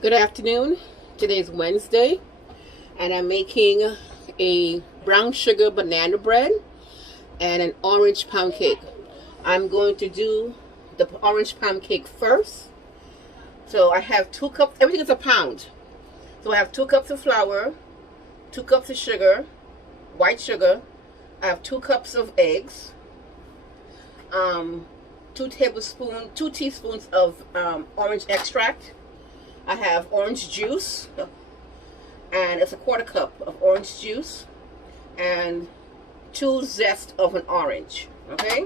Good afternoon. Today is Wednesday, and I'm making a brown sugar banana bread and an orange pound cake. I'm going to do the orange pound cake first. So I have 2 cups, everything is a pound. So I have 2 cups of flour, 2 cups of sugar, white sugar. I have 2 cups of eggs, 2 teaspoons of orange extract. I have orange juice, and it's a 1/4 cup of orange juice, and 2 zest of an orange, okay?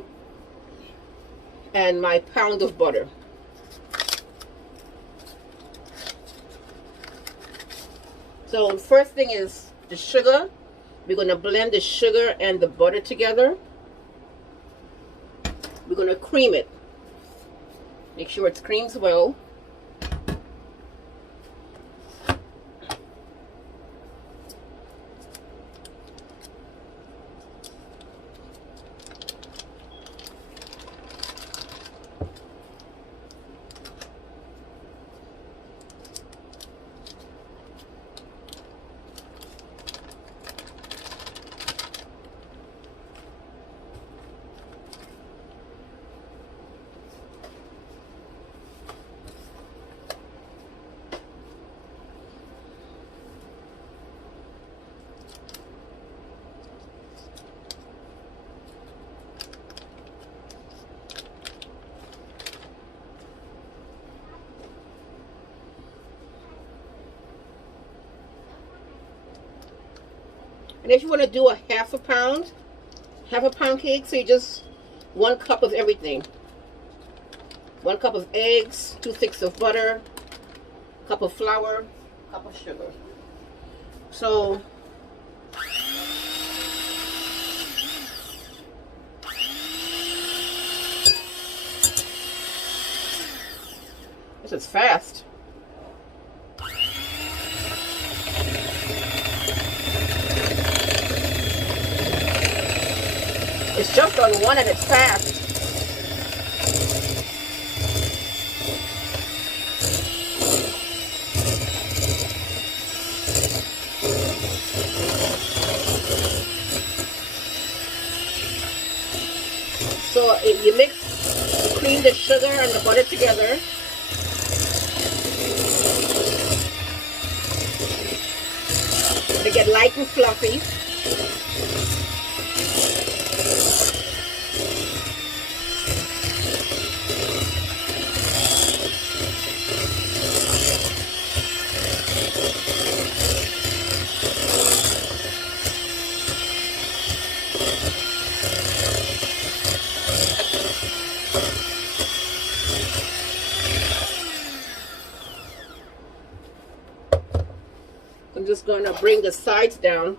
And my pound of butter. So the first thing is the sugar. We're going to blend the sugar and the butter together. We're going to cream it. Make sure it creams well. And if you want to do a half a pound cake, so you just 1 cup of everything. 1 cup of eggs, 2 sticks of butter, cup of flour, cup of sugar. So this is fast. It's just on one and it's fast. So you cream the sugar and the butter together. They get light and fluffy. I'm just going to bring the sides down.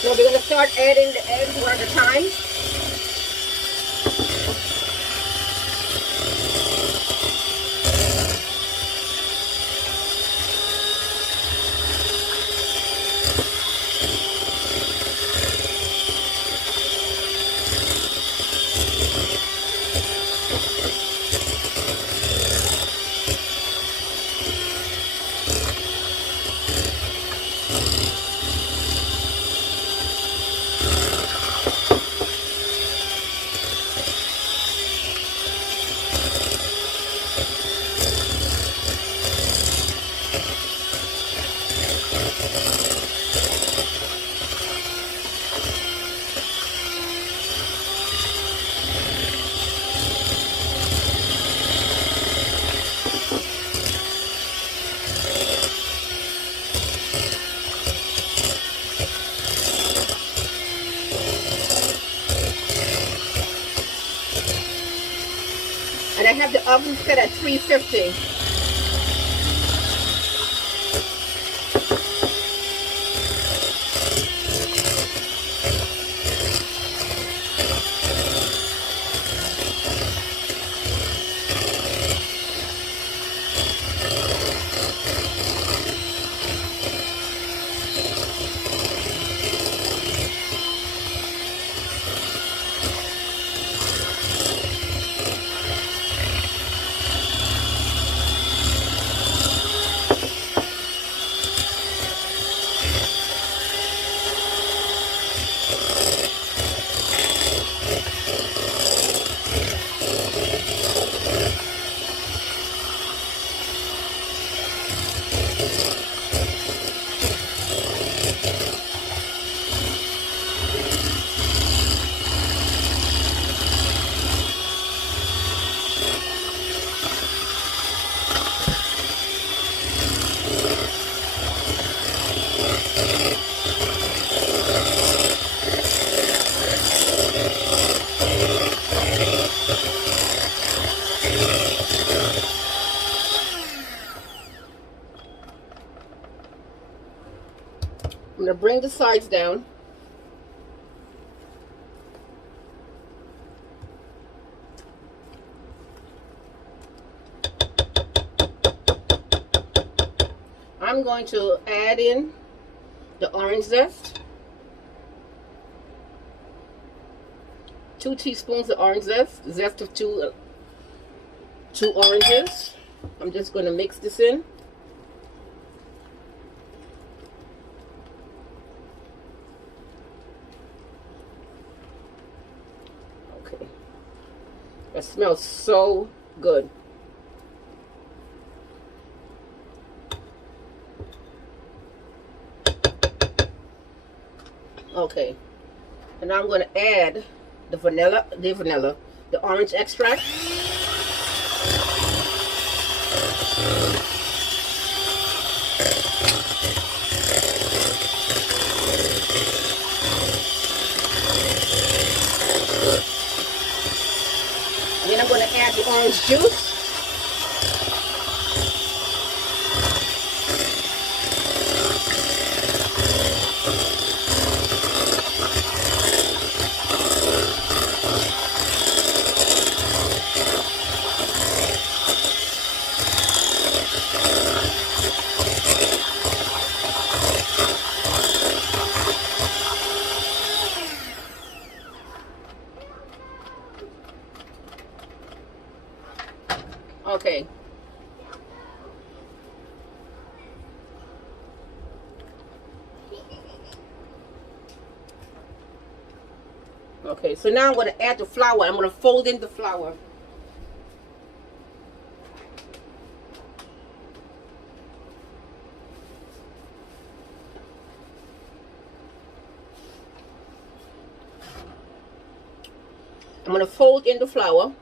So we're going to start adding the eggs one at a time. have the oven set at 350. I'm going to bring the sides down. I'm going to add in the orange zest. 2 teaspoons of orange zest. Zest of two oranges. I'm just going to mix this in. Okay. That smells so good. Okay. And I'm going to add the orange extract. And then I'm going to add the orange juice. Okay. Okay, so now I'm going to add the flour. I'm going to fold in the flour. I'm going to fold in the flour.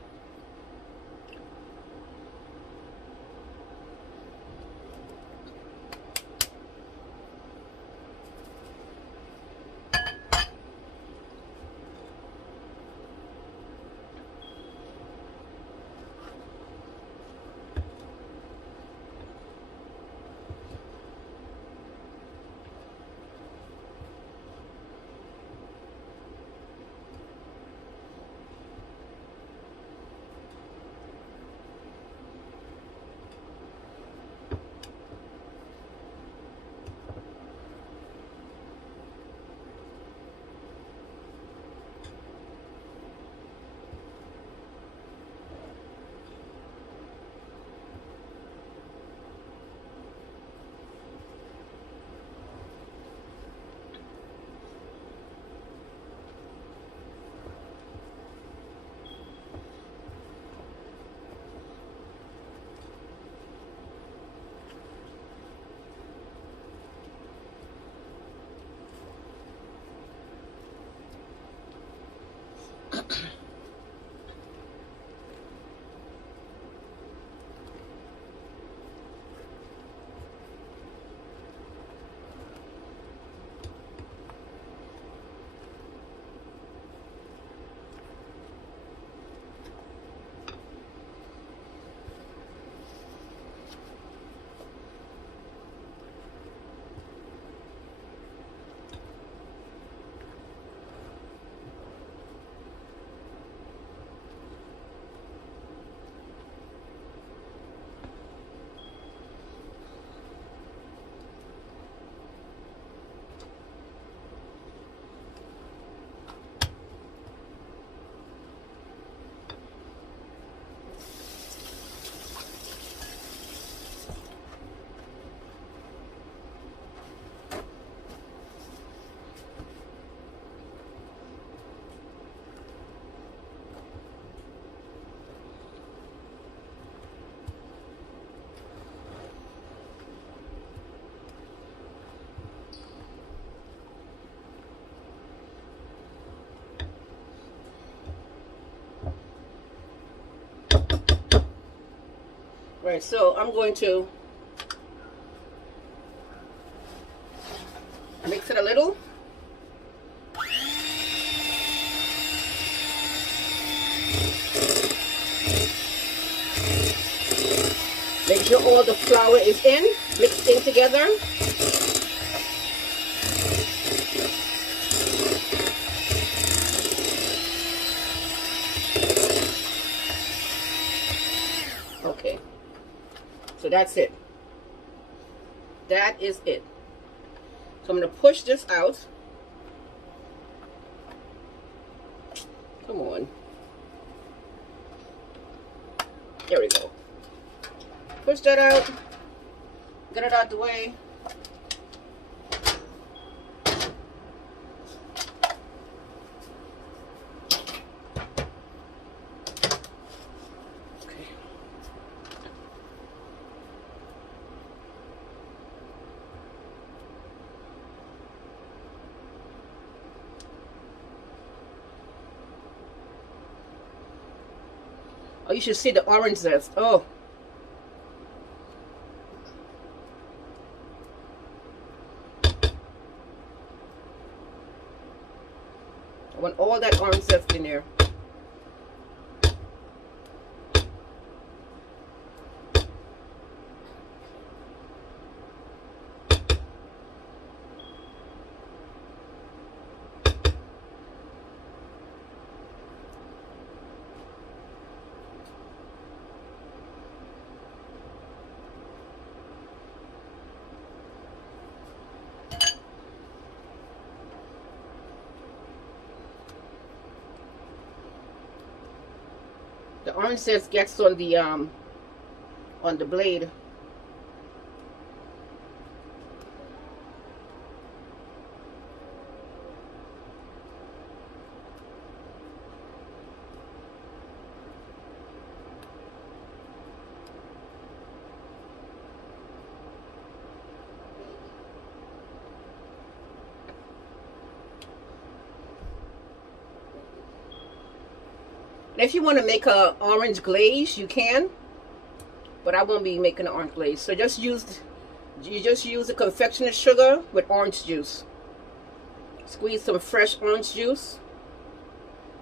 Right, so I'm going to mix it a little. Make sure all the flour is mixed in together. Okay, so that's it. That is it. So I'm going to push this out. Come on. There we go. Push that out. Get it out the way. Okay. Oh, you should see the orange zest. Oh. I want all that orange zest in there. The orange zest gets on the blade. And if you want to make a orange glaze, you can, but I won't be making an orange glaze. So you just use the confectioner's sugar with orange juice. Squeeze some fresh orange juice.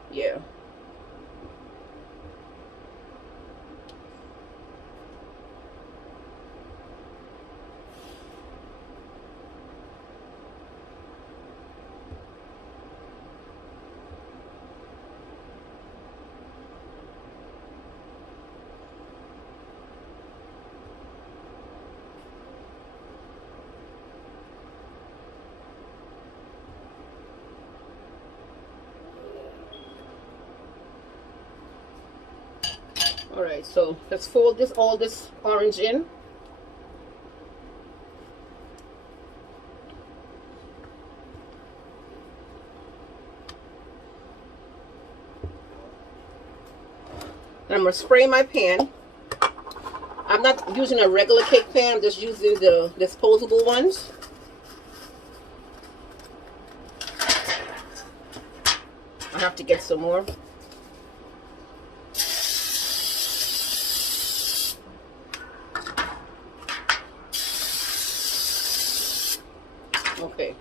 Yeah. All right, so let's fold all this orange in. And I'm gonna spray my pan. I'm not using a regular cake pan, I'm just using the disposable ones. I have to get some more. Okay.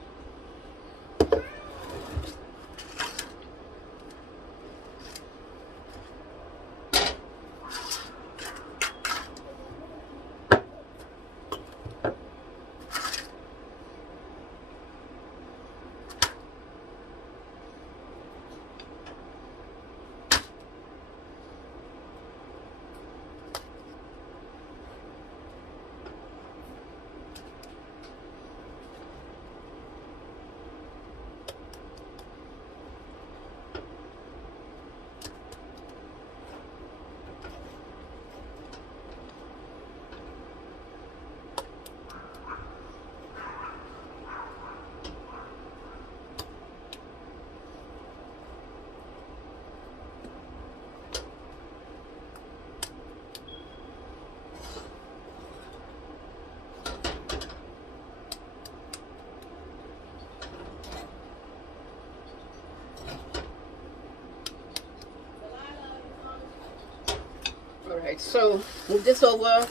right, so move this over.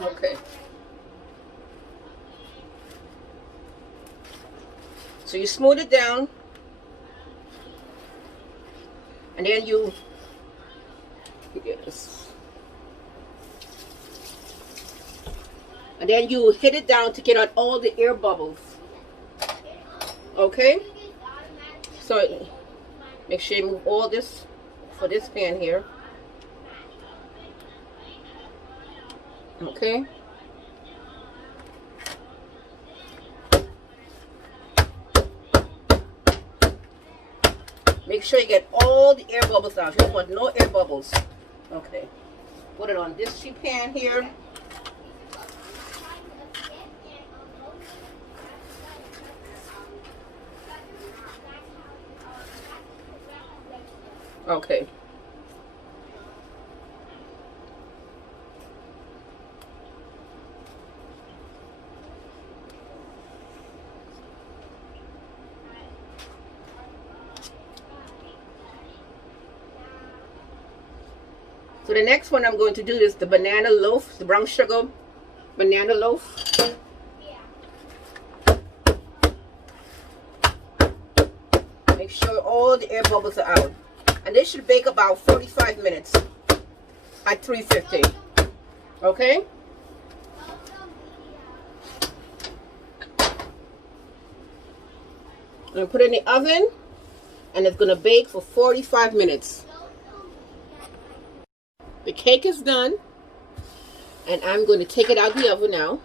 Okay. So you smooth it down, and then you yes, and then you hit it down to get out all the air bubbles. Okay. So make sure you move all this for this pan here. Okay. Make sure you get all the air bubbles out. You don't want no air bubbles. Okay. Put it on this sheet pan here. Okay. So the next one I'm going to do is the banana loaf, the brown sugar banana loaf. Make sure all the air bubbles are out. And this should bake about 45 minutes at 350. Okay? I'm going to put it in the oven, and it's going to bake for 45 minutes. The cake is done, and I'm going to take it out of the oven now.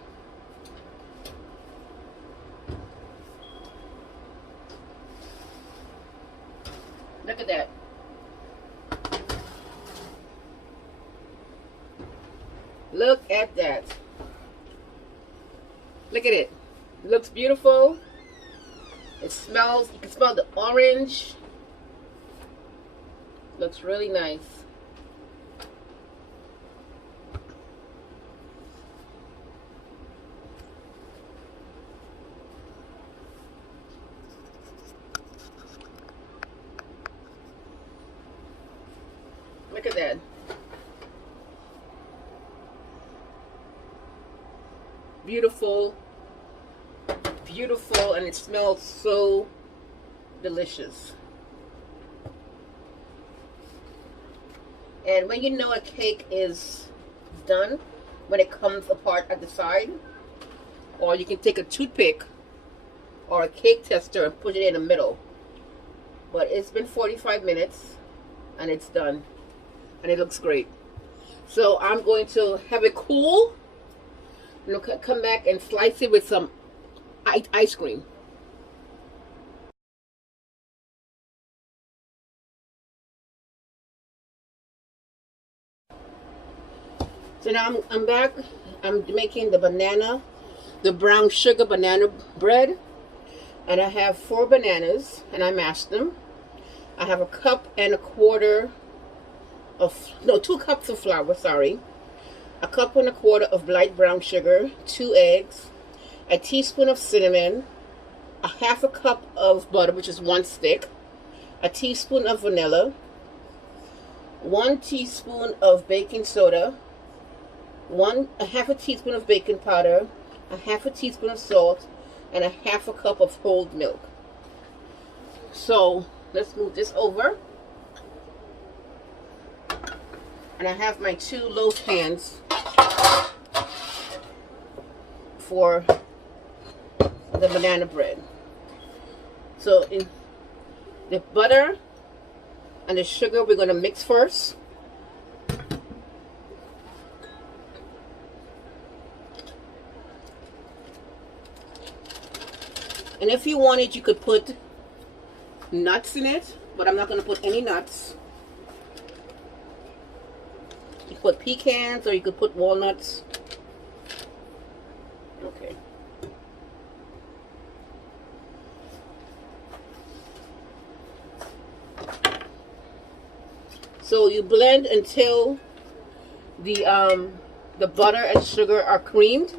Look at that. Look at that. Look at it. It looks beautiful. It smells, you can smell the orange. Looks really nice. Look at that. Beautiful, beautiful, and it smells so delicious. And when you know a cake is done, when it comes apart at the side, or you can take a toothpick or a cake tester and put it in the middle. But it's been 45 minutes and it's done, and it looks great. So I'm going to have it cool, and come back and slice it with some ice cream. So now I'm back. I'm making the brown sugar banana bread, and I have 4 bananas, and I mashed them. I have 1.25 cups of, no, 2 cups of flour, sorry. 1.25 cups of light brown sugar, 2 eggs, a teaspoon of cinnamon, 1/2 cup of butter, which is 1 stick, a teaspoon of vanilla, 1 teaspoon of baking soda, 1/2 teaspoon of baking powder, 1/2 teaspoon of salt, and 1/2 cup of whole milk. So let's move this over. And I have my 2 loaf pans for the banana bread. So in the butter and the sugar, we're going to mix first. And if you wanted, you could put nuts in it, but I'm not going to put any nuts. You could put pecans, or you could put walnuts. Okay. you blend until the butter and sugar are creamed.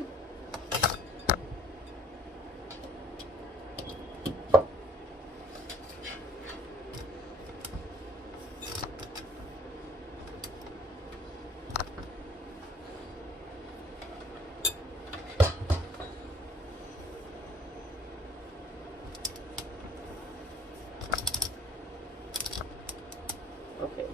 Okay.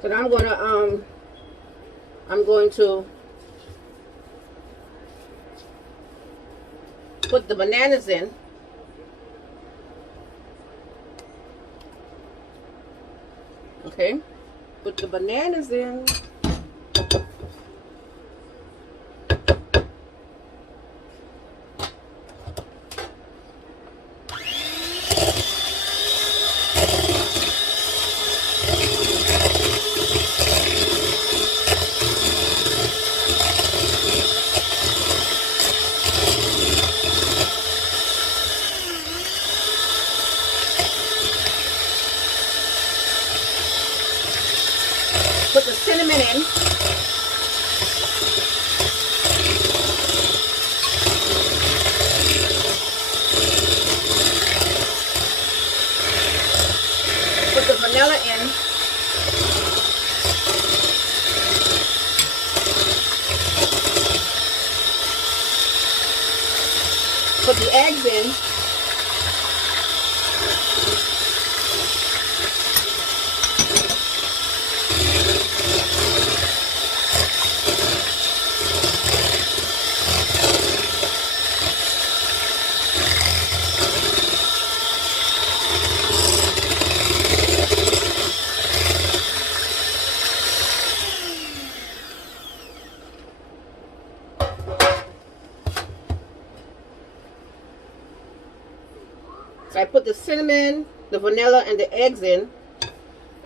So now I'm going to put the bananas in. Okay, put the bananas in. Put the cinnamon in. Put the vanilla in. Put the eggs in. So I put the cinnamon, the vanilla, and the eggs in.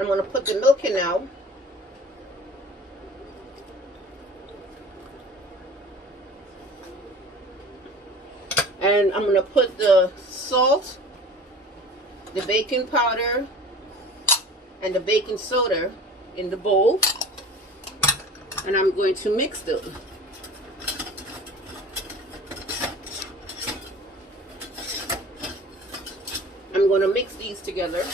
I'm going to put the milk in now. And I'm going to put the salt, the baking powder, and the baking soda in the bowl. And I'm going to mix them. I'm going to mix these together.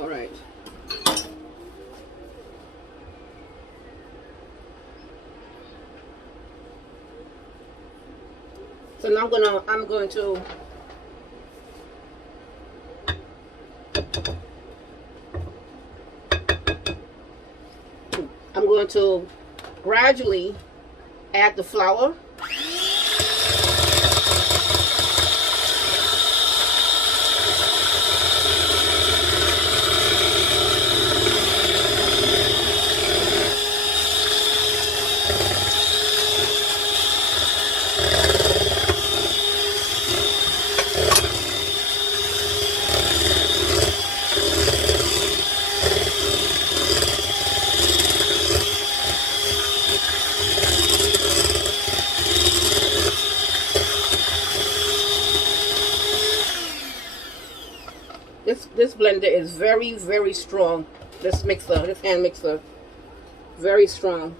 All right. So now I'm going to gradually add the flour. This blender is very, very strong. This hand mixer, very strong.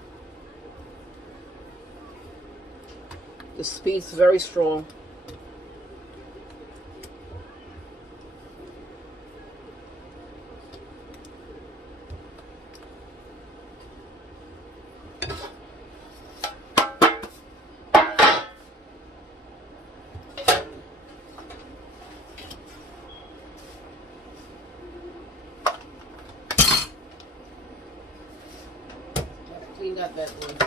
The speed's very strong. Clean that bad boy.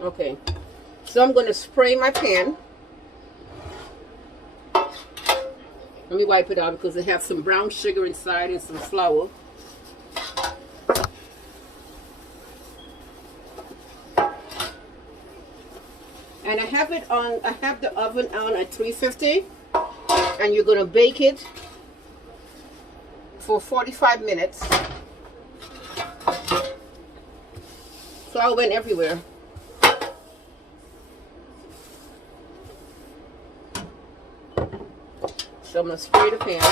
Okay, so I'm going to spray my pan. Let me wipe it out because it has some brown sugar inside and some flour. And I have the oven on at 350, and you're going to bake it for 45 minutes. Flour went everywhere. So I'm going to spray the pan.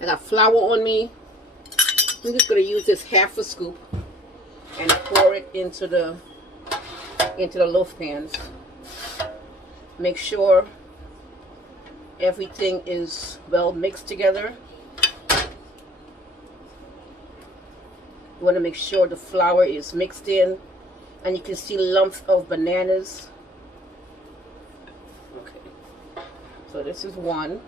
I got flour on me. I'm just going to use this half a scoop and pour it into the loaf pans. Make sure everything is well mixed together. You want to make sure the flour is mixed in, and you can see lumps of bananas. Okay, so this is one.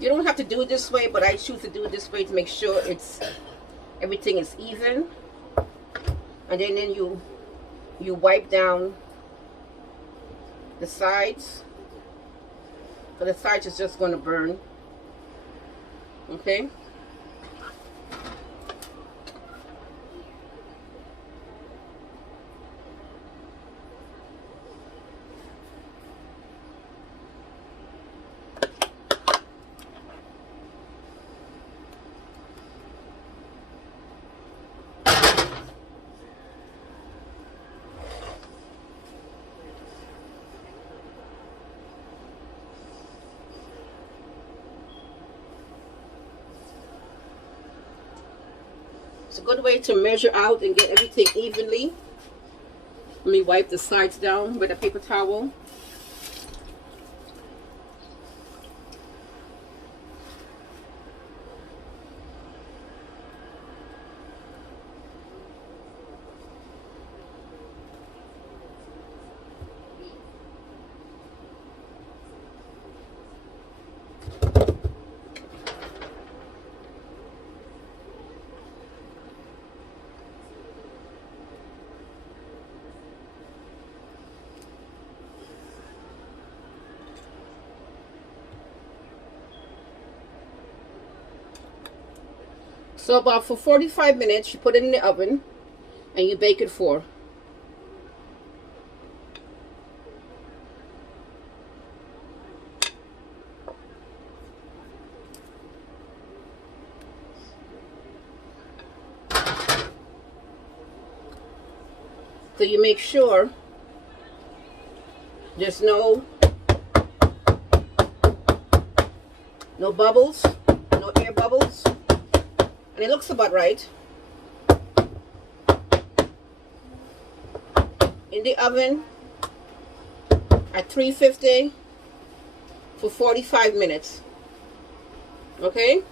You don't have to do it this way, but I choose to do it this way to make sure everything is even. And then you wipe down the sides. So the sides is just going to burn. Okay. It's a good way to measure out and get everything evenly. Let me wipe the sides down with a paper towel. So about for 45 minutes, you put it in the oven and you bake it for. So you make sure there's no bubbles, no air bubbles. And it looks about right. In the oven at 350 for 45 minutes. Okay?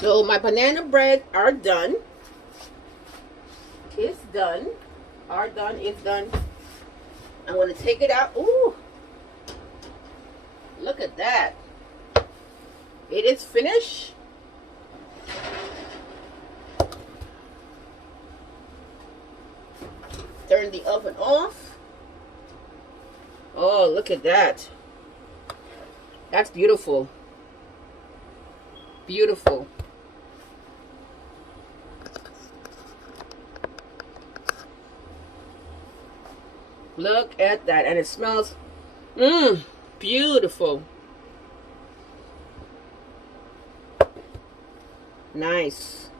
So my banana bread are done. It's done. Are done. It's done. I'm going to take it out. Ooh. Look at that. It is finished. Turn the oven off. Oh, look at that. That's beautiful. Beautiful. Look at that. And it smells beautiful. Nice.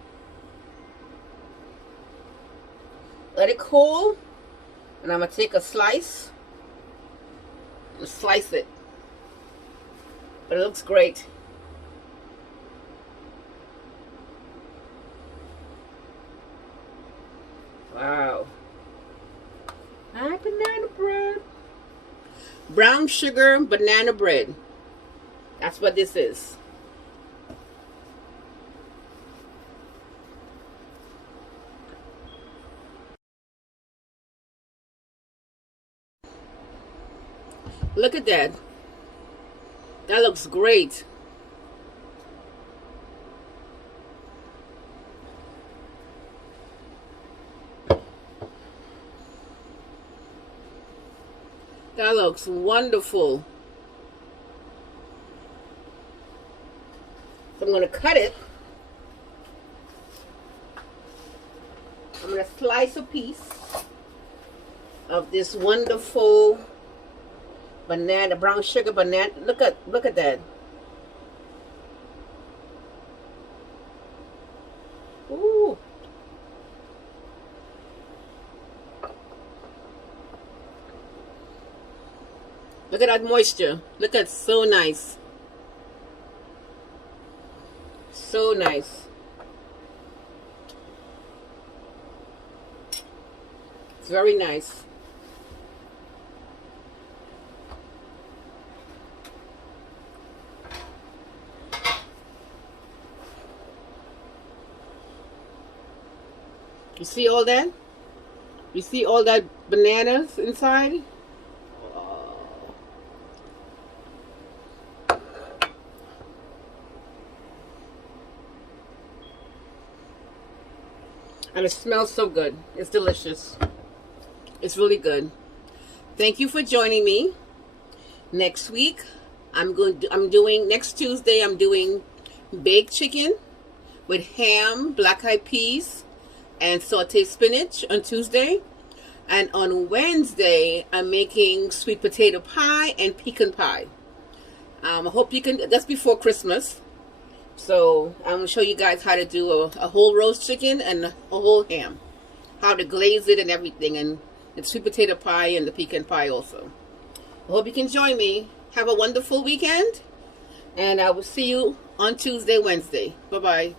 Let it cool. And I'm going to take a slice. And slice it. But it looks great. Wow. My banana bread. Brown sugar banana bread. That's what this is. Look at that. That looks great. That looks wonderful. So I'm going to cut it. I'm going to slice a piece of this wonderful banana, brown sugar banana. Look at that. Ooh. Look at that moisture. Look at, so nice. So nice. It's very nice. You see all that? You see all that bananas inside? And it smells so good. It's delicious. It's really good. Thank you for joining me. Next week, next Tuesday, I'm doing baked chicken with ham, black eyed peas, and sauteed spinach on Tuesday. And on Wednesday, I'm making sweet potato pie and pecan pie. I hope you can, that's before Christmas. So I'm going to show you guys how to do a whole roast chicken and a whole ham. how to glaze it and everything, and the sweet potato pie and the pecan pie also. I hope you can join me. Have a wonderful weekend, and I will see you on Tuesday, Wednesday. Bye-bye.